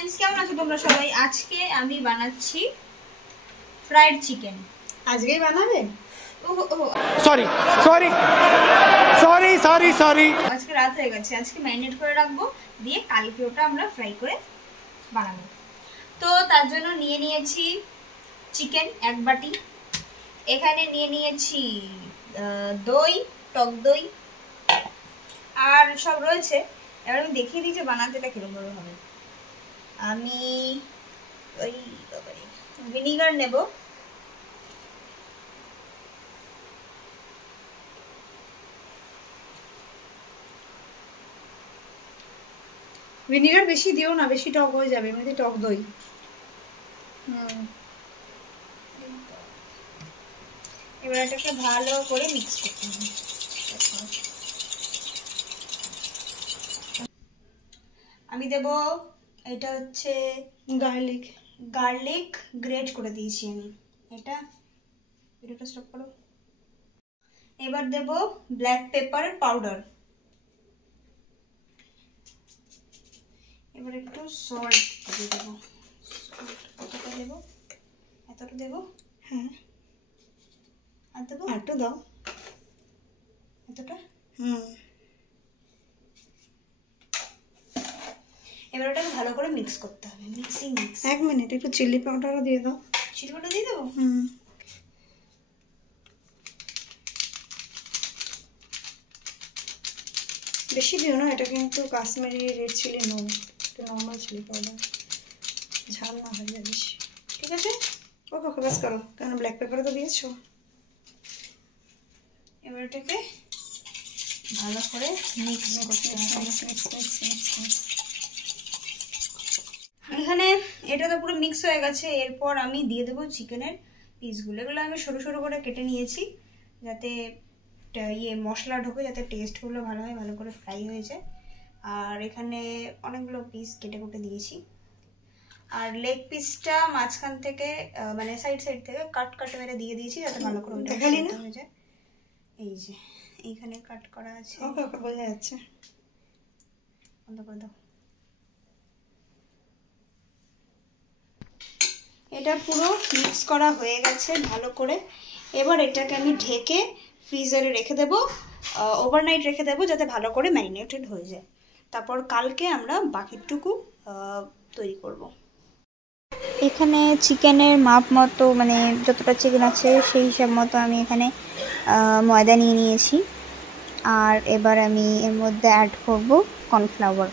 Friends কেমন আছো তোমরা সবাই? আজকে আমি বানাচ্ছি ফ্রাইড চিকেন। আজকেই বানাবে? Sorry sorry sorry sorry sorry আজকে রাত হয়ে গেছে, আজকে ম্যারিনেট করে রাখবো, দিয়ে কালকে ওটা আমরা ফ্রাই করে বানাবো। তো তার জন্য নিয়ে নিয়েছি চিকেন এক বাটি, এখানে নিয়ে নিয়েছি দই, টক দই আর সব রয়েছে। এবার আমি দেখিয়ে দিই যে বানাতেটা কিরকম ভাবে হবে। আমি ওই ভিনিগার নেব, ভিনিগার বেশি দিও না, বেশি টক হয়ে যাবে, মানে টক দই। এবার এটাকে ভালো করে মিক্স করতে হবে। আমি দেব, এটা হচ্ছে গার্লিক গ্রেট করে দিয়েছি আমি, এটা ভিডিওটা স্টপ করো। এবার দেব ব্ল্যাক পেপার পাউডার, এবার একটু সল্ট দিয়ে দেবো। কতটা দেবো? এতটা দেবো? হ্যাঁ, আর দেবো? একটু দাও। এতটা? এবার ওটাকে ভালো করে মিক্স করতে হবে। মিক্স। 1 মিনিট, একটু চিলি পাউডারও দিয়ে দাও। চিলি পাউডার দিয়ে দেবো? বেশি দিও না, এটা কিন্তু কাশ্মীরি রেড চিলি নয়, একটু নর্মাল চিলি পাউডার, ঝাল না হয়ে যায় বেশি। ঠিক আছে, ওকে বাস করো, কারণ ব্ল্যাক পেপারও তো দিয়েছো। এবার এটাকে ভালো করে মিক্স করতে হবে। এখানে এটা তো পুরো মিক্স হয়ে গেছে। এরপর আমি দিয়ে দেবো চিকেনের পিসগুলো। এগুলো আমি সরু সরু করে কেটে নিয়েছি, যাতে মশলা ঢোকে, যাতে টেস্টগুলো ভালো হয়, ভালো করে ফ্রাই হয়ে যায়। আর এখানে অনেকগুলো পিস কেটে কুটে দিয়েছি। আর লেগ পিসটা মাঝখান থেকে মানে সাইড থেকে কাট মেরে দিয়ে দিয়েছি, যাতে ভালো করে ওটা হয়ে যায়। এই যে এইখানে কাট করা আছে, ওকে বোঝা যাচ্ছে। বন্ধ করে দাও। এটা পুরো মিক্স করা হয়ে গেছে ভালো করে। এবার এটাকে আমি ঢেকে ফ্রিজারে রেখে দেবো, ওভারনাইট রেখে দেবো, যাতে ভালো করে ম্যারিনেটেড হয়ে যায়। তারপর কালকে আমরা বাকিটুকু তৈরি করব। এখানে চিকেনের মাপ মতো, মানে যতটা চিকেন আছে সেই হিসাব মতো আমি এখানে ময়দা নিয়ে নিয়েছি। আর এবার আমি এর মধ্যে অ্যাড করব কর্নফ্লাওয়ার।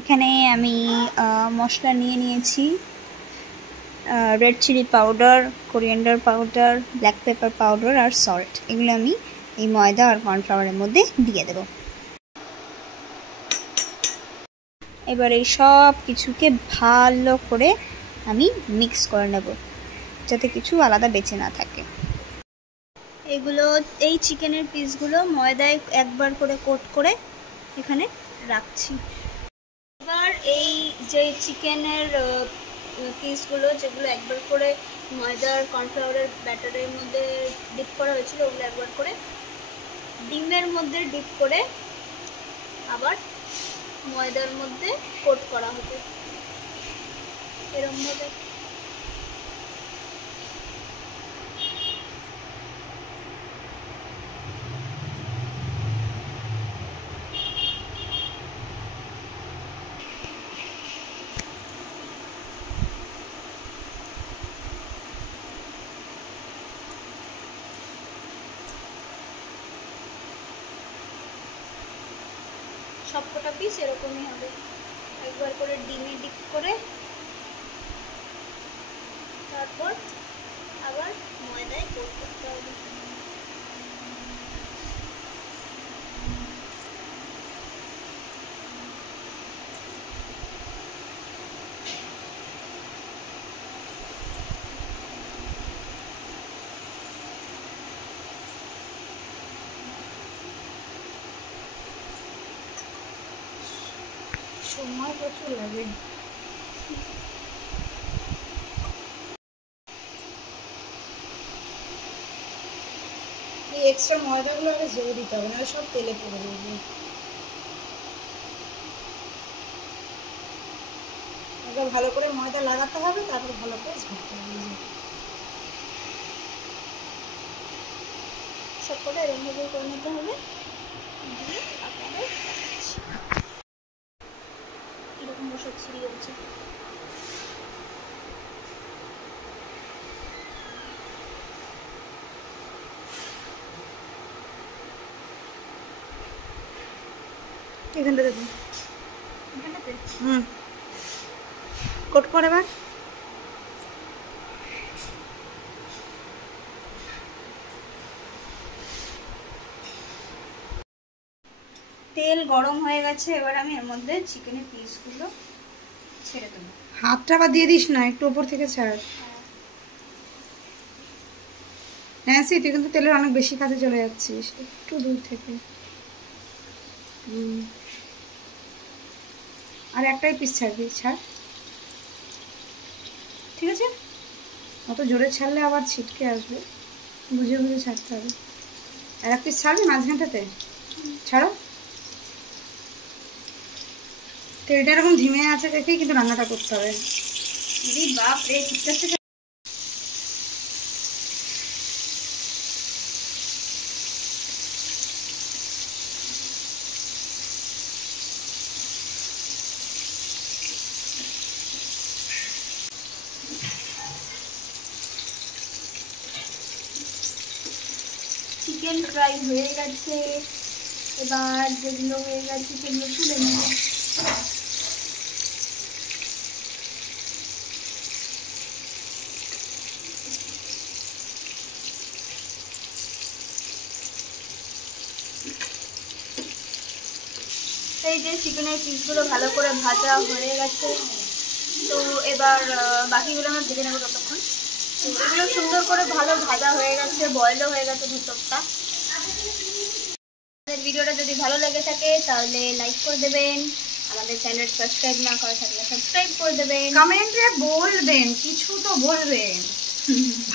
এখানে আমি মশলা নিয়ে নিয়েছি, red chilli powder, coriander powder, black pepper powder আর সল্ট। এগুলো আমি এই ময়দা আর কর্নফ্লাওয়ারের মধ্যে দিয়ে দেব। এবার এই সব কিছুকে ভালো করে আমি মিক্স করে নেব, যাতে কিছু আলাদা বেঁচে না থাকে। এগুলো, এই চিকেনের পিসগুলো ময়দায় একবার করে কোট করে এখানে রাখছি। এবার এই যে চিকেনের পিসগুলো, যেগুলো একবার করে ময়দার কর্নফ্লাওয়ারের ব্যাটারের মধ্যে ডিপ করা হয়েছিল, ওগুলো একবার করে ডিমের মধ্যে ডিপ করে আবার ময়দার মধ্যে কোট করা হবে এরকমভাবে। সবকটা পিস এরকমই হবে, একবার করে ডিমে ডিপ করে তারপর আবার ময়দায় কোট করতে হবে। সময় প্রচুর লাগে। এক্সট্রা ময়দাগুলো আগে ঝেড়ে দিতে হবে, না সব তেলে পড়ে যাবে। আগে ভালো করে ময়দা লাগাতে হবে, তারপর ভালো করে ঝাড়তে হবে। সব করে এরকমভাবে করে নিতে হবে। দিয়ে আপনাদের এরকম বসে ছিঁড়িয়ে হচ্ছে। এখানটা দেখুন, এখানটাতে কোট করে এবার। তেল গরম হয়ে গেছে, এবার আমি এর মধ্যে চিকেনের পিসগুলো ছেড়ে দেবো। হাতটা আবার দিয়ে দিস না, একটু উপর থেকে ছাড়। ন্যান্সি, তুই কিন্তু তেলের অনেক বেশি কাছে চলে যাচ্ছিস, একটু দূর থেকে। আর একটাই পিস ছাড়বি, ছাড়। ঠিক আছে, অত জোরে ছাড়লে আবার ছিটকে আসবে, বুঝে বুঝে ছাড়তে হবে। আর এক পিস ছাড়বি মাঝখানটাতে, ছাড়ো। তেলটা এরকম ধিমে আছে দেখেই কিন্তু রান্নাটা করতে হবে। বাপ রে, ঠিকঠাক চিকেন ফ্রাই হয়ে গেছে। এবার যেগুলো হয়ে গেছে সেগুলো তুলে নেব। এই যে চিকেনের পিসগুলো ভালো করে ভাজা হয়ে গেছে, তো এবার বাকিগুলো আমরা ভেজে নেবো ততক্ষণ। তো এগুলো সুন্দর করে ভালো ভাজা হয়ে গেছে, বয়েলও হয়ে গেছে ভিতরটা। আমাদের ভিডিওটা যদি ভালো লেগে থাকে তাহলে লাইক করে দেবেন, আমাদের চ্যানেল সাবস্ক্রাইব না করা থাকলে সাবস্ক্রাইব করে দেবেন, কমেন্টে বলবেন, কিছু তো বলবেন।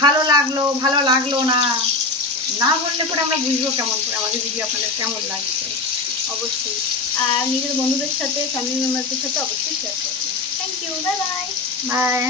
ভালো লাগলো, ভালো লাগলো না, না বললে পরে আমরা বুঝবো কেমন করে আমাদের ভিডিও আপনাদের কেমন লাগছে। অবশ্যই। আর নিজের বন্ধুদের সাথে, ফ্যামিলি মেম্বারদের সাথে অবশ্যই শেয়ার করবেন। Thank you, bye bye. By.